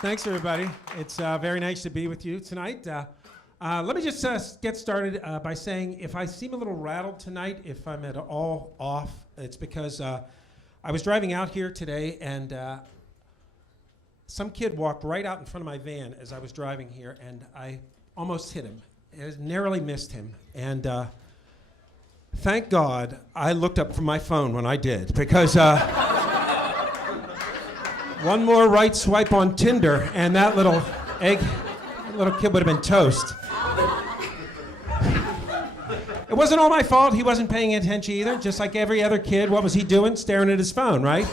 Thanks, everybody. It's very nice to be with you tonight. Let me just get started by saying if I seem a little rattled tonight, if I'm at all off, it's because I was driving out here today and some kid walked right out in front of my van as I was driving here, and I almost hit him. I narrowly missed him. And thank God I looked up from my phone when I did, because one more right swipe on Tinder and that little kid would have been toast. It wasn't all my fault. He wasn't paying attention either, just like every other kid. What was he doing? Staring at his phone, right?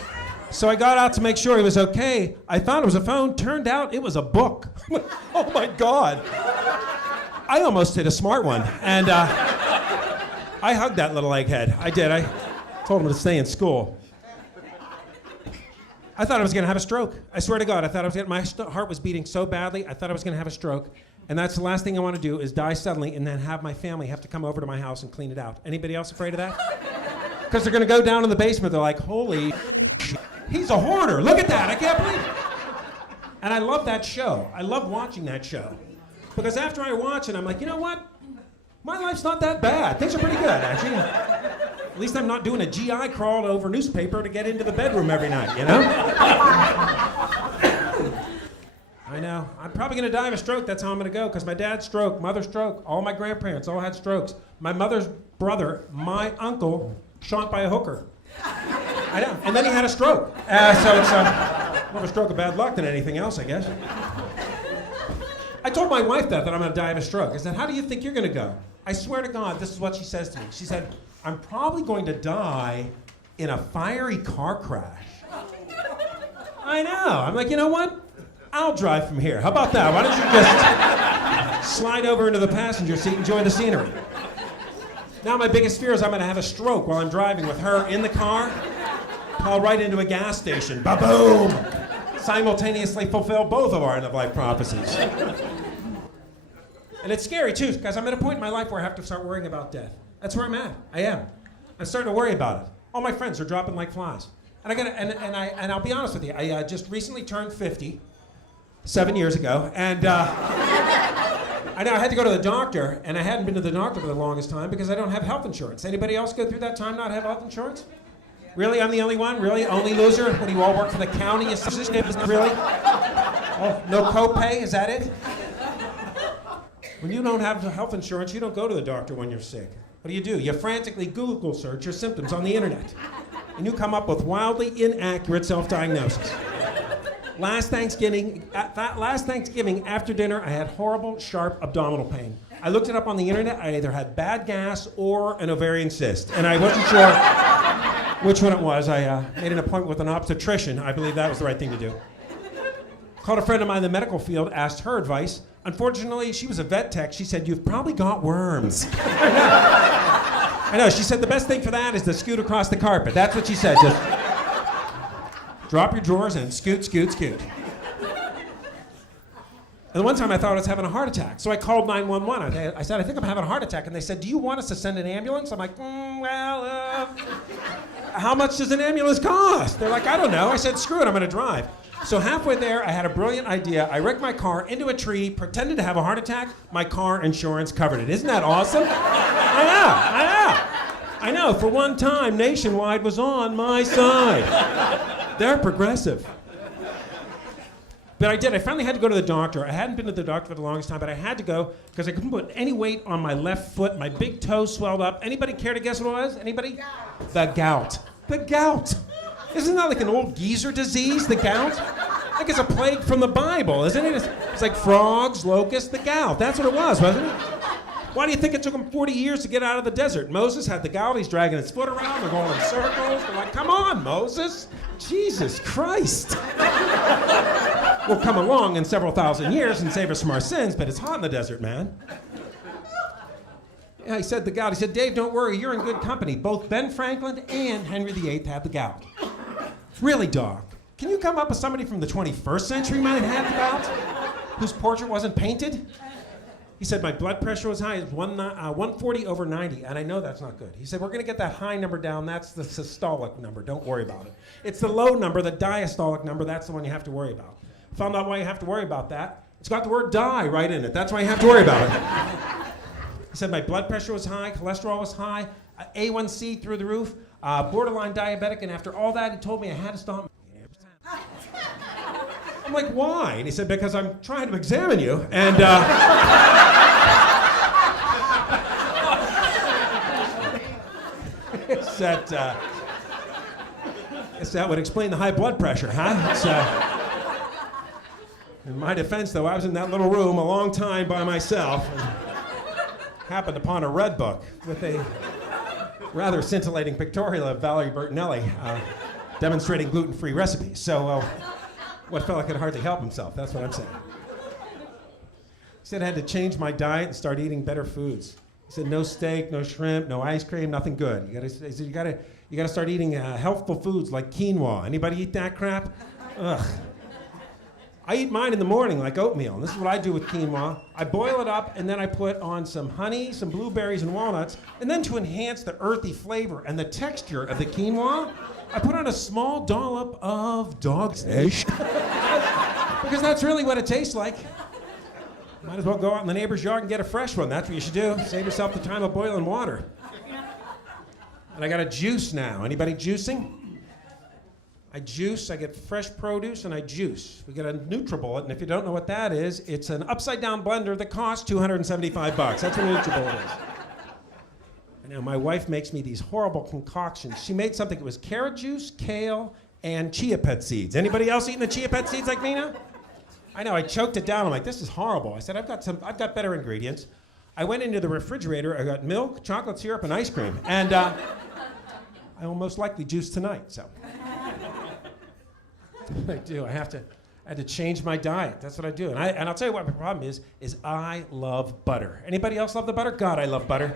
So I got out to make sure he was okay. I thought it was a phone. Turned out it was a book. Oh my God. I almost hit a smart one. And I hugged that little egghead. I did. I told him to stay in school. I thought I was going to have a stroke. I swear to God, I thought I was my heart was beating so badly, I thought I was going to have a stroke. And that's the last thing I want to do is die suddenly and then have my family have to come over to my house and clean it out. Anybody else afraid of that? Because they're going to go down in the basement. They're like, holy shit, he's a hoarder. Look at that. I can't believe it. And I love that show. I love watching that show. Because after I watch it, I'm like, you know what? My life's not that bad. Things are pretty good, actually. At least I'm not doing a GI crawl over newspaper to get into the bedroom every night, you know? I know. I'm probably going to die of a stroke. That's how I'm going to go, because my dad's stroke, mother's stroke, all my grandparents all had strokes. My mother's brother, my uncle, shot by a hooker. I know. And then he had a stroke. So it's more of a stroke of bad luck than anything else, I guess. I told my wife that I'm going to die of a stroke. I said, how do you think you're going to go? I swear to God, this is what she says to me. She said, I'm probably going to die in a fiery car crash. I know. I'm like, you know what? I'll drive from here. How about that? Why don't you just slide over into the passenger seat and enjoy the scenery? Now my biggest fear is I'm going to have a stroke while I'm driving with her in the car, pull right into a gas station. Ba-boom! Simultaneously fulfill both of our end-of-life prophecies. And it's scary, too, because I'm at a point in my life where I have to start worrying about death. That's where I'm at. I am. I'm starting to worry about it. All my friends are dropping like flies. And I'll be honest with you, I just recently turned 50, 7 years ago, and I had to go to the doctor, and I hadn't been to the doctor for the longest time because I don't have health insurance. Anybody else go through that time not have health insurance? Really? I'm the only one? Really? Only loser? What do you all work for the county? Really? Oh, no copay? Is that it? When you don't have health insurance, you don't go to the doctor when you're sick. What do? You frantically Google search your symptoms on the internet. And you come up with wildly inaccurate self-diagnosis. Last Thanksgiving, after dinner, I had horrible, sharp abdominal pain. I looked it up on the internet. I either had bad gas or an ovarian cyst. And I wasn't sure which one it was. I made an appointment with an obstetrician. I believe that was the right thing to do. Called a friend of mine in the medical field, asked her advice. Unfortunately, she was a vet tech. She said, you've probably got worms. I know. She said the best thing for that is to scoot across the carpet. That's what she said. Just drop your drawers and scoot, scoot, scoot. And one time I thought I was having a heart attack. So I called 911. I said, I think I'm having a heart attack. And they said, do you want us to send an ambulance? I'm like, how much does an ambulance cost? They're like, I don't know. I said, screw it, I'm going to drive. So halfway there, I had a brilliant idea. I wrecked my car into a tree, pretended to have a heart attack. My car insurance covered it. Isn't that awesome? I know. For one time, Nationwide was on my side. They're progressive. But I did. I finally had to go to the doctor. I hadn't been to the doctor for the longest time, but I had to go because I couldn't put any weight on my left foot. My big toe swelled up. Anybody care to guess what it was? Anybody? Gout. The gout. The gout. Isn't that like an old geezer disease, the gout? Like it's a plague from the Bible, isn't it? It's like frogs, locusts, the gout. That's what it was, wasn't it? Why do you think it took him 40 years to get out of the desert? Moses had the gout. He's dragging his foot around. They're going in circles. They're like, come on, Moses. Jesus Christ. We'll come along in several thousand years and save us from our sins, but it's hot in the desert, man. Yeah, he said the gout. He said, Dave, don't worry. You're in good company. Both Ben Franklin and Henry VIII had the gout. Really, dog? Can you come up with somebody from the 21st century might have had the gout? Whose portrait wasn't painted? He said, my blood pressure was high. It's 140 over 90, and I know that's not good. He said, we're going to get that high number down. That's the systolic number. Don't worry about it. It's the low number, the diastolic number. That's the one you have to worry about. Found out why you have to worry about that. It's got the word die right in it. That's why you have to worry about it. He said my blood pressure was high, cholesterol was high, A1C through the roof, borderline diabetic, and after all that, he told me I had to stop. I'm like, why? And he said, because I'm trying to examine you, and that would explain the high blood pressure, huh? In my defense, though, I was in that little room a long time by myself and happened upon a red book with a rather scintillating pictorial of Valerie Bertinelli demonstrating gluten-free recipes. So what fella could hardly help himself? That's what I'm saying. He said I had to change my diet and start eating better foods. He said no steak, no shrimp, no ice cream, nothing good. He said you gotta start eating healthful foods like quinoa. Anybody eat that crap? Ugh. I eat mine in the morning like oatmeal, and this is what I do with quinoa. I boil it up, and then I put on some honey, some blueberries, and walnuts, and then to enhance the earthy flavor and the texture of the quinoa, I put on a small dollop of dog's fish. Because that's really what it tastes like. Might as well go out in the neighbor's yard and get a fresh one. That's what you should do. Save yourself the time of boiling water. And I got a juice now. Anybody juicing? I juice, I get fresh produce, and I juice. We get a NutriBullet, and if you don't know what that is, it's an upside-down blender that costs $275. That's what a NutriBullet is. And now my wife makes me these horrible concoctions. She made something that was carrot juice, kale, and chia pet seeds. Anybody else eating the chia pet seeds like me now? I know, I choked it down. I'm like, this is horrible. I said, I've got better ingredients. I went into the refrigerator, I got milk, chocolate syrup, and ice cream. And I will most likely juice tonight, so. I do. I had to change my diet. That's what I do. And I'll tell you what my problem is I love butter. Anybody else love the butter? God, I love butter.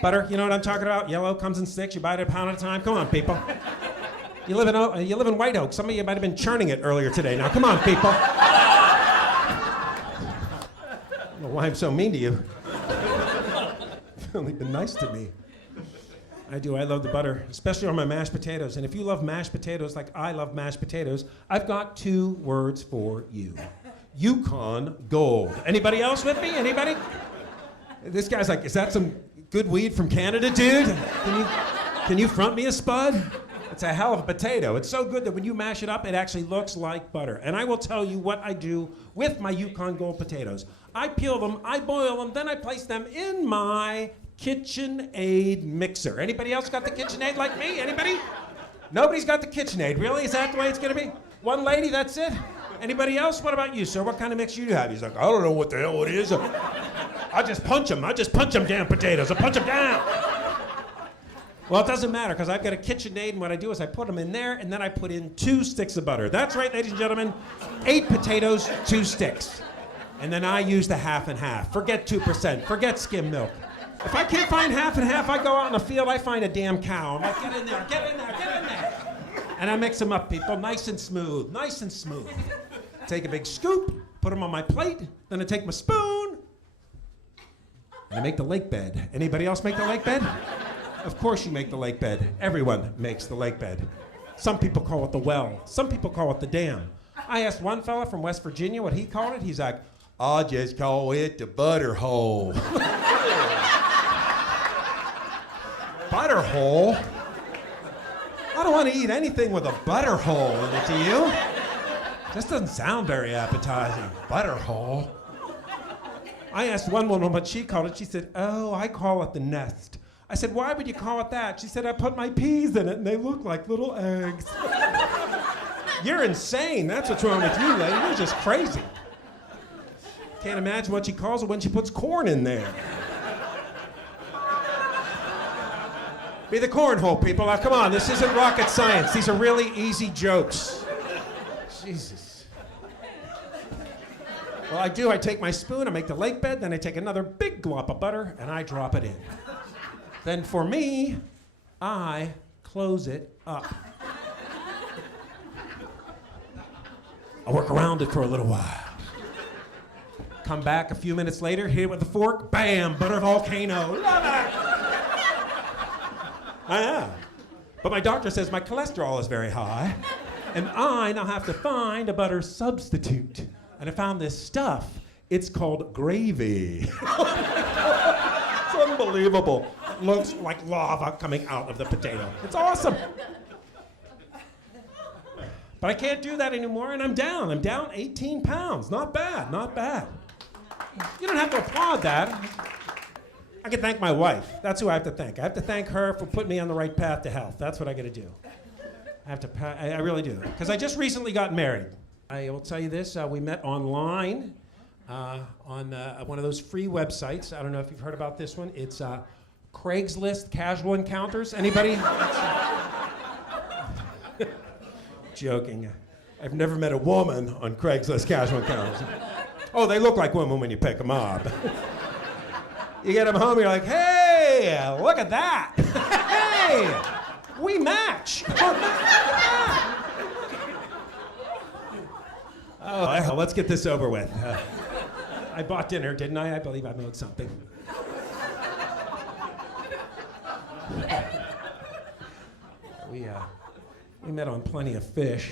Butter, you know what I'm talking about? Yellow, comes in sticks. You buy it a pound at a time. Come on, people. You live in White Oak. Some of you might have been churning it earlier today. Now, come on, people. I don't know why I'm so mean to you. You've only been nice to me. I do. I love the butter, especially on my mashed potatoes. And if you love mashed potatoes like I love mashed potatoes, I've got 2 words for you. Yukon Gold. Anybody else with me? Anybody? This guy's like, is that some good weed from Canada, dude? Can you front me a spud? It's a hell of a potato. It's so good that when you mash it up, it actually looks like butter. And I will tell you what I do with my Yukon Gold potatoes. I peel them, I boil them, then I place them in my KitchenAid mixer. Anybody else got the KitchenAid like me? Anybody? Nobody's got the KitchenAid. Really? Is that the way it's gonna be? One lady, that's it? Anybody else? What about you, sir? What kind of mixer do you have? He's like, I don't know what the hell it is. I just punch them, damn potatoes. I punch them down. Well, it doesn't matter, because I've got a KitchenAid, and what I do is I put them in there, and then I put in 2 sticks of butter. That's right, ladies and gentlemen. 8 potatoes, 2 sticks. And then I use the half and half. Forget 2%. Forget skim milk. If I can't find half and half, I go out in the field, I find a damn cow. I'm like, get in there, get in there, get in there. And I mix them up, people, nice and smooth, nice and smooth. Take a big scoop, put them on my plate, then I take my spoon, and I make the lake bed. Anybody else make the lake bed? Of course you make the lake bed. Everyone makes the lake bed. Some people call it the well. Some people call it the dam. I asked one fella from West Virginia what he called it. He's like, I just call it the butter hole. Butter hole? I don't want to eat anything with a butter hole in it, do you? Just doesn't sound very appetizing. Butter hole. I asked one woman what she called it. She said, oh, I call it the nest. I said, why would you call it that? She said, I put my peas in it and they look like little eggs. You're insane. That's what's wrong with you, lady. You're just crazy. Can't imagine what she calls it when she puts corn in there. Be the cornhole, people. Now, come on, this isn't rocket science. These are really easy jokes. Jesus. Well, I do. I take my spoon, I make the lake bed, then I take another big glop of butter, and I drop it in. Then for me, I close it up. I work around it for a little while. Come back a few minutes later, hit it with a fork, bam, butter volcano. Love it! I am. But my doctor says my cholesterol is very high. And I now have to find a butter substitute. And I found this stuff. It's called gravy. It's unbelievable. It looks like lava coming out of the potato. It's awesome. But I can't do that anymore, and I'm down. I'm down 18 pounds. Not bad, not bad. You don't have to applaud that. I can thank my wife. That's who I have to thank. I have to thank her for putting me on the right path to health. That's what I got to do. I really do. Because I just recently got married. I will tell you this. We met online on one of those free websites. I don't know if you've heard about this one. It's Craigslist Casual Encounters. Anybody? Joking. I've never met a woman on Craigslist Casual Encounters. Oh, they look like women when you pick them up. You get them home, you're like, hey, look at that. Hey, we match. Oh, let's get this over with. I bought dinner, didn't I? I believe I mowed something. We met on Plenty of Fish.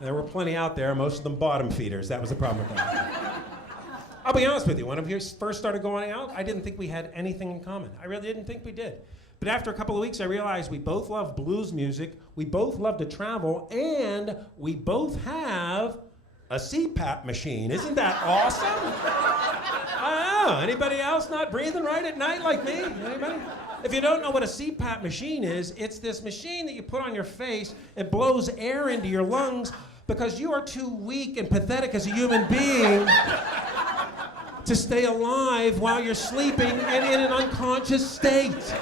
There were plenty out there, most of them bottom feeders. That was the problem with that. I'll be honest with you, when we first started going out, I didn't think we had anything in common. I really didn't think we did. But after a couple of weeks, I realized we both love blues music, we both love to travel, and we both have a CPAP machine. Isn't that awesome? I don't know. Anybody else not breathing right at night like me? Anybody? If you don't know what a CPAP machine is, it's this machine that you put on your face. It blows air into your lungs because you are too weak and pathetic as a human being to stay alive while you're sleeping and in an unconscious state.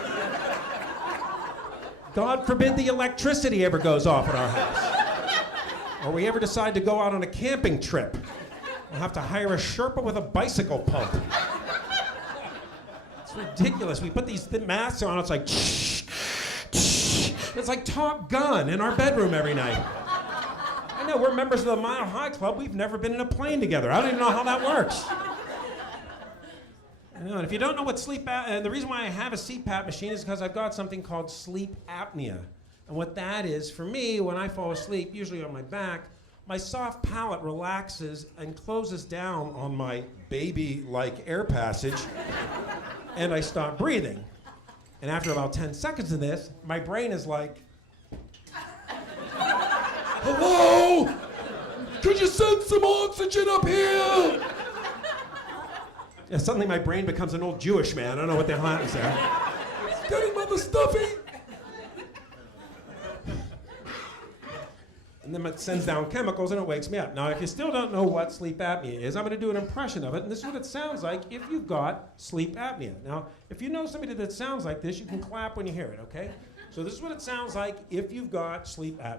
God forbid the electricity ever goes off at our house. Or we ever decide to go out on a camping trip. We'll have to hire a Sherpa with a bicycle pump. It's ridiculous. We put these masks on, it's like, it's like Top Gun in our bedroom every night. I know, we're members of the Mile High Club. We've never been in a plane together. I don't even know how that works. I know, and if you don't know what and the reason why I have a CPAP machine is because I've got something called sleep apnea. And what that is, for me, when I fall asleep, usually on my back, my soft palate relaxes and closes down on my baby-like air passage, and I stop breathing. And after about 10 seconds of this, my brain is like, hello? Could you send some oxygen up here? And suddenly my brain becomes an old Jewish man. I don't know what the hell happens there. Getting mother stuffy. And then it sends down chemicals and it wakes me up. Now, if you still don't know what sleep apnea is, I'm going to do an impression of it, and this is what it sounds like if you've got sleep apnea. Now, if you know somebody that sounds like this, you can clap when you hear it, okay? So this is what it sounds like if you've got sleep apnea.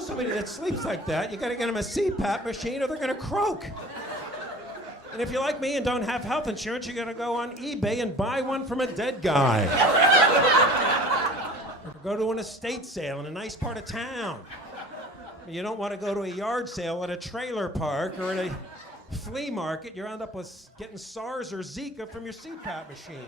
Somebody that sleeps like that, you gotta get them a CPAP machine or they're gonna croak. And if you're like me and don't have health insurance, you gotta go on eBay and buy one from a dead guy. Or go to an estate sale in a nice part of town. You don't want to go to a yard sale at a trailer park or at a flea market. You end up with getting SARS or Zika from your CPAP machine.